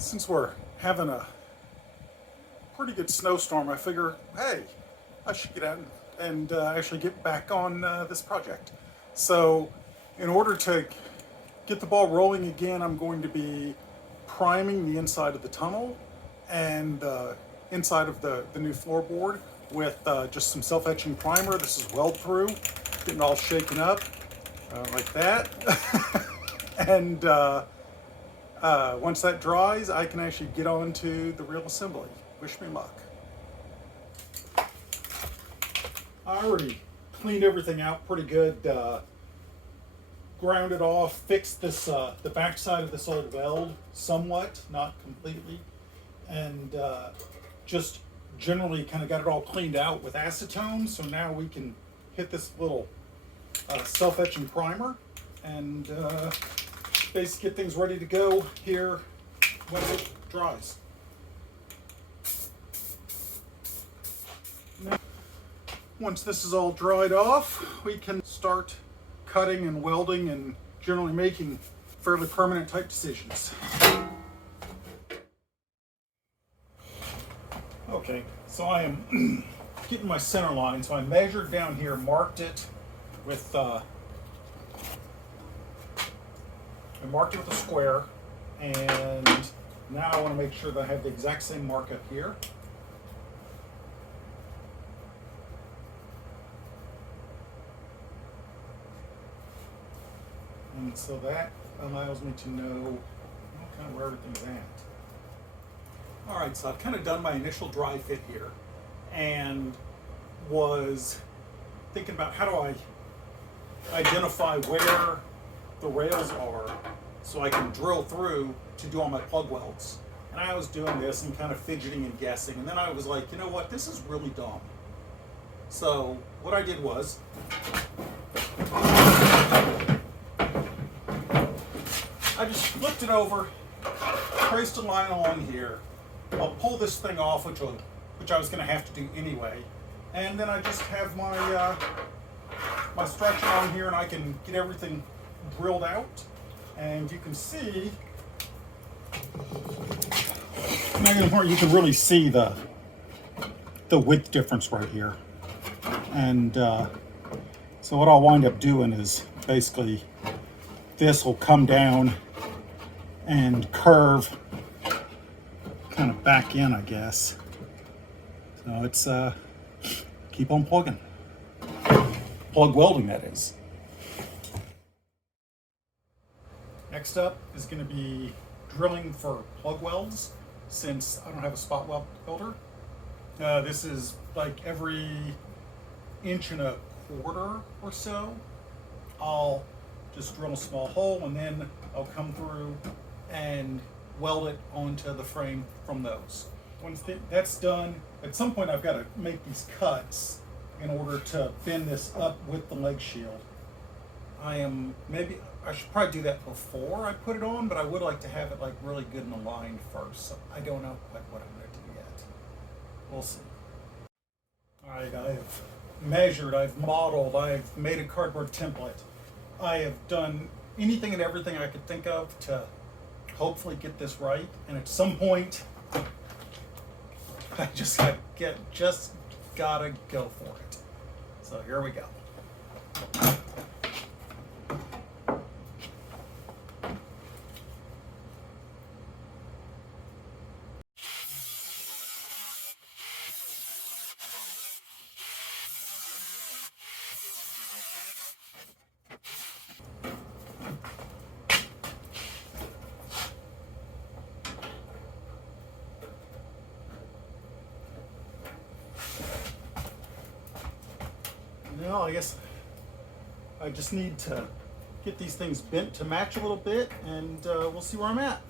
Since we're having a pretty good snowstorm, I figure, hey, I should get out and actually get back on this project. So in order to get the ball rolling again, I'm going to be priming the inside of the tunnel and inside of the new floorboard with just some self-etching primer. This is weld through, getting all shaken up like that. And once that dries, I can actually get on to the real assembly. Wish me luck. I already cleaned everything out pretty good, ground it off, fixed this the back side of this old weld somewhat, not completely, and just generally kind of got it all cleaned out with acetone. So now we can hit this little self-etching primer and basically get things ready to go here when it dries. Now, once this is all dried off, we can start cutting and welding and generally making fairly permanent type decisions. Okay, so I am getting my center line. So I measured down here, marked it with a square, and now I want to make sure that I have the exact same mark up here. And so that allows me to know kind of where everything's at. All right, so I've kind of done my initial dry fit here and was thinking about how do I identify where the rails are so I can drill through to do all my plug welds. And I was doing this and kind of fidgeting and guessing, and then I was like, you know what, this is really dumb. So what I did was I just flipped it over, traced a line along here. I'll pull this thing off, which I was going to have to do anyway, and then I just have my my stretcher on here, and I can get everything drilled out. And you can see, you can really see the width difference right here. And so what I'll wind up doing is basically this will come down and curve kind of back in, I guess. So it's keep on plugging. Plug welding, that is. Next up is going to be drilling for plug welds, since I don't have a spot welder. This is like every 1.25 inches or so. I'll just drill a small hole, and then I'll come through and weld it onto the frame from those. Once that's done, at some point I've got to make these cuts in order to bend this up with the leg shield. I should probably do that before I put it on, but I would like to have it like really good and aligned first. So I don't know quite what I'm going to do yet. We'll see. All right, I've measured, I've modeled, I've made a cardboard template. I have done anything and everything I could think of to hopefully get this right. And at some point, I just gotta go for it. So here we go. Well, I guess I just need to get these things bent to match a little bit, and we'll see where I'm at.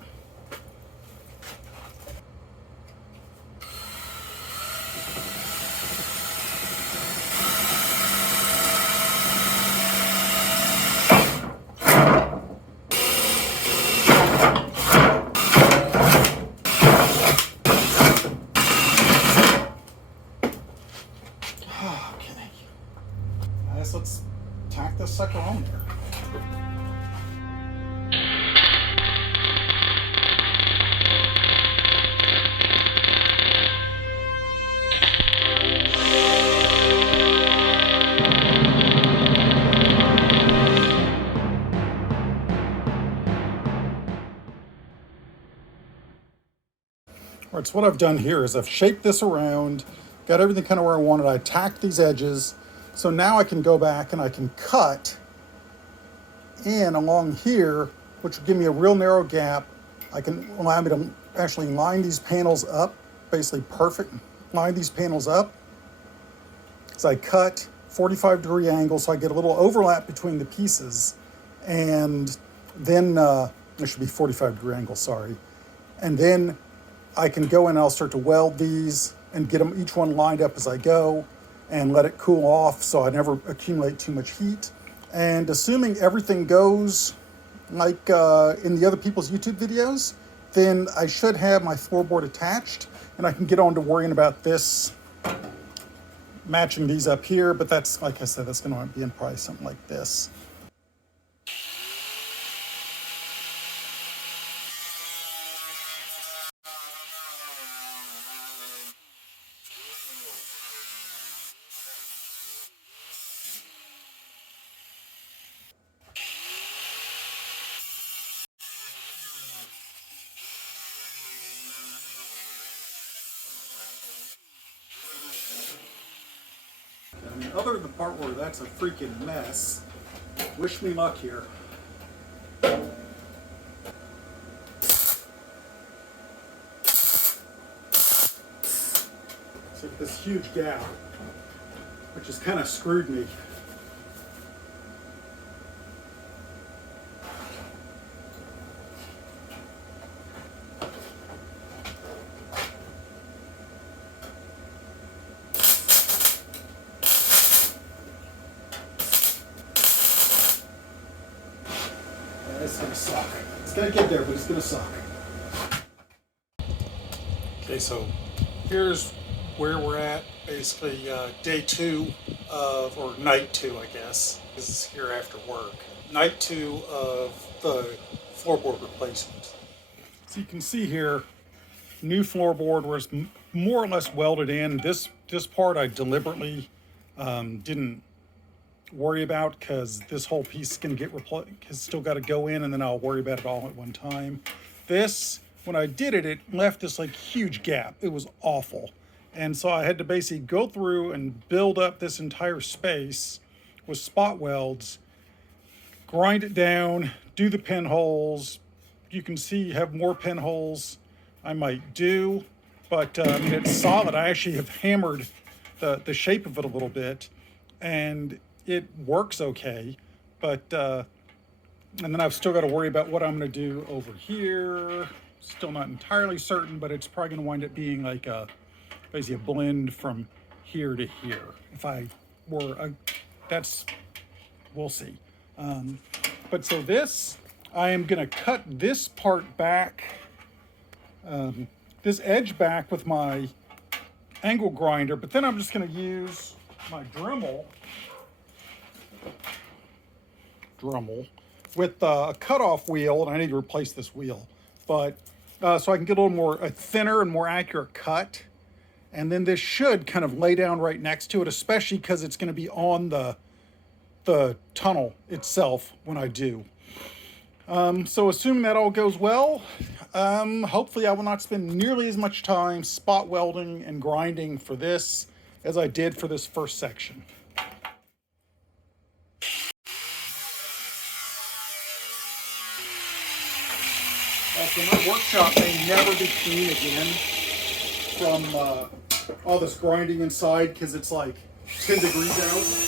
Let's tack this sucker on there. All right, so what I've done here is I've shaped this around, got everything kind of where I wanted. I tacked these edges. So now I can go back and I can cut in along here, which will give me a real narrow gap. I can allow me to actually line these panels up, basically perfect, line these panels up. So I cut 45-degree angle so I get a little overlap between the pieces. And then, it should be 45-degree angle, sorry. And then I can go in and I'll start to weld these and get them each one lined up as I go and let it cool off so I never accumulate too much heat. And assuming everything goes like in the other people's YouTube videos, then I should have my floorboard attached and I can get on to worrying about this, matching these up here. But that's, like I said, that's gonna be in probably something like this. I mean, other than the part where that's a freaking mess, wish me luck here. So this huge gap, which has kind of screwed me. It's gonna suck. It's gonna get there, but it's gonna suck. Okay, so here's where we're at. Basically, day 2 of, or night 2, I guess. This is here after work. Night 2 of the floorboard replacement. So you can see here, new floorboard was more or less welded in. This part I deliberately didn't worry about because this whole piece is going to get replaced, has still got to go in, and then I'll worry about it all at one time. This, when I did it, it left this like huge gap. It was awful. And so I had to basically go through and build up this entire space with spot welds, grind it down, do the pinholes. You can see have more pinholes I might do, but I mean, it's solid. I actually have hammered the shape of it a little bit, and it works okay, but and then I've still got to worry about what I'm going to do over here. Still not entirely certain, but it's probably going to wind up being like basically a blend from here to here. If I were, we'll see. But so this, I am going to cut this part back, this edge back with my angle grinder, but then I'm just going to use my Dremel with a cutoff wheel, and I need to replace this wheel, but so I can get a little more a thinner and more accurate cut, and then this should kind of lay down right next to it, especially because it's going to be on the tunnel itself when I do. So assuming that all goes well, hopefully I will not spend nearly as much time spot welding and grinding for this as I did for this first section. So my workshop may never be clean again from all this grinding inside because it's like 10 degrees out.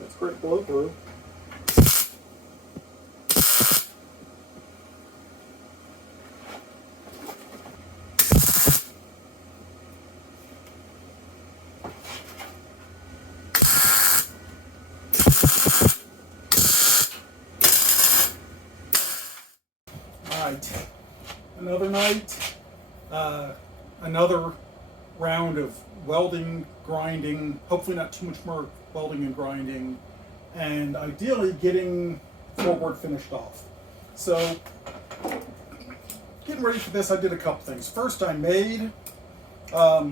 That's great blow through. another night, another round of welding, grinding, hopefully not too much more welding and grinding, and ideally getting floorboard finished off. So getting ready for this, I did a couple things. First, I made a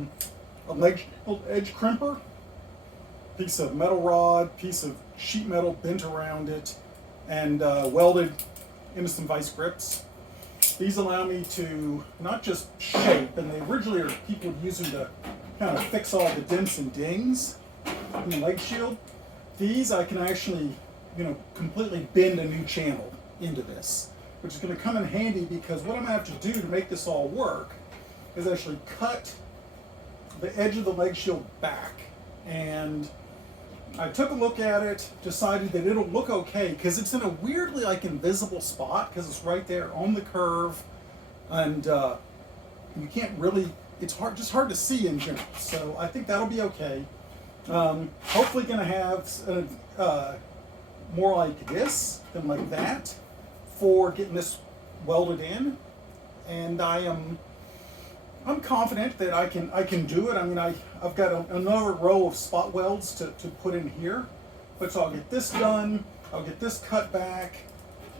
leg edge crimper, piece of metal rod, piece of sheet metal bent around it, and welded into some vice grips. These allow me to not just shape, and they originally are people would use them to kind of fix all the dents and dings in the leg shield. These I can actually, completely bend a new channel into this, which is going to come in handy because what I'm going to have to do to make this all work is actually cut the edge of the leg shield back. And I took a look at it, decided that it'll look okay because it's in a weirdly invisible spot because it's right there on the curve, and you can't really, it's just hard to see in general. So I think that'll be okay. Hopefully going to have more like this than like that for getting this welded in, and I'm confident that I can do it. I mean, I've got another row of spot welds to put in here, but so I'll get this done, I'll get this cut back,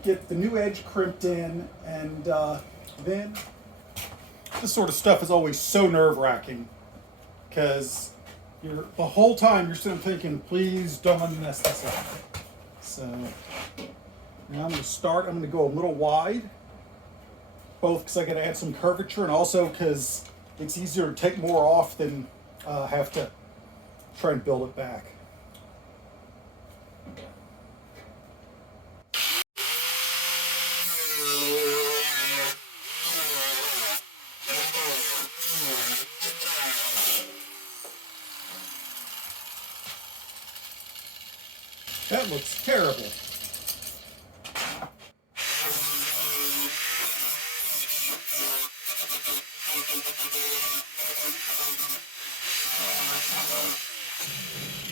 get the new edge crimped in, and then this sort of stuff is always so nerve-wracking because the whole time you're sitting thinking, please don't mess this up. So now I'm going to go a little wide, both because I got to add some curvature and also because it's easier to take more off than have to try and build it back. That looks terrible.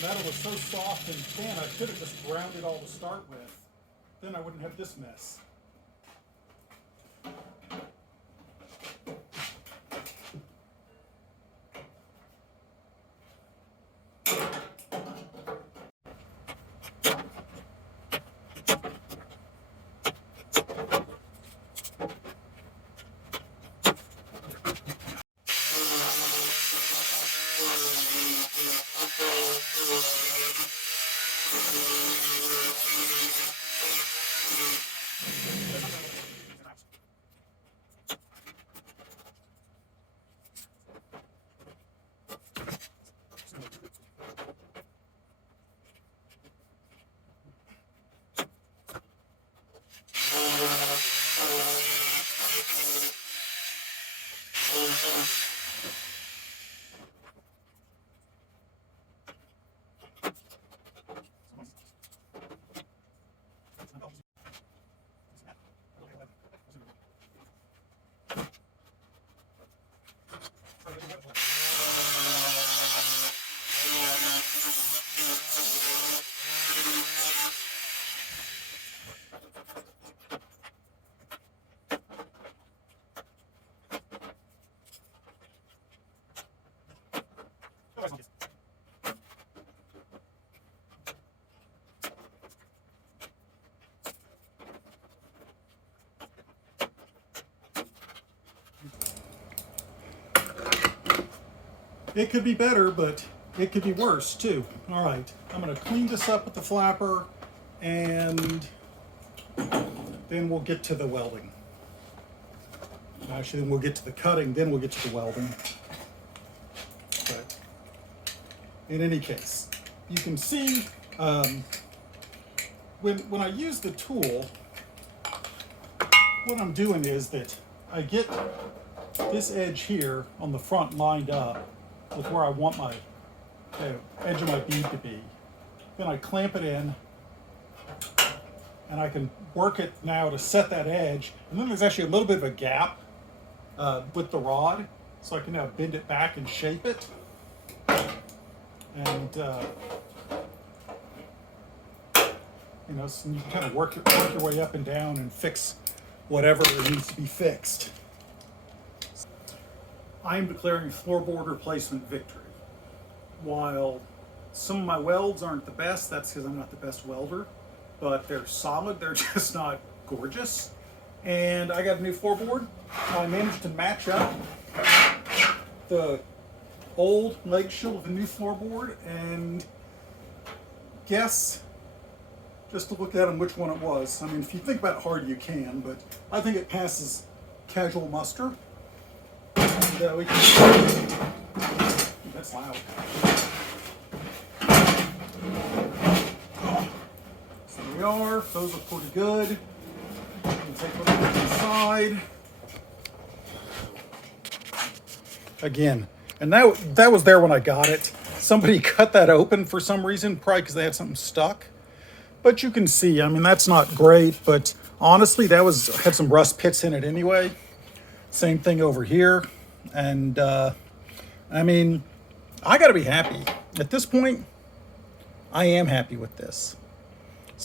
Metal was so soft and thin, I should have just ground it all to start with. Then I wouldn't have this mess. It could be better, but it could be worse too. All right, I'm going to clean this up with the flapper, and then we'll get to the welding. Actually, then we'll get to the cutting, then we'll get to the welding. But in any case, you can see when I use the tool, what I'm doing is that I get this edge here on the front lined up with where I want my edge of my bead to be. Then I clamp it in, and I can work it now to set that edge. And then there's actually a little bit of a gap with the rod, so I can now bend it back and shape it. And so you can kind of work your way up and down and fix whatever needs to be fixed. I am declaring floorboard replacement victory. While some of my welds aren't the best, that's because I'm not the best welder, but they're solid, they're just not gorgeous. And I got a new floorboard. I managed to match up the old leg shield with a new floorboard, and guess, just to look at them, which one it was. I mean, if you think about it hard, you can, but I think it passes casual muster. And we can... That's loud. So there we are. Those look pretty good. We can take a look inside. Again, and that was there when I got it. Somebody cut that open for some reason, probably because they had something stuck. But you can see, I mean, that's not great, but honestly, had some rust pits in it anyway. Same thing over here. And I mean, I gotta be happy. At this point, I am happy with this.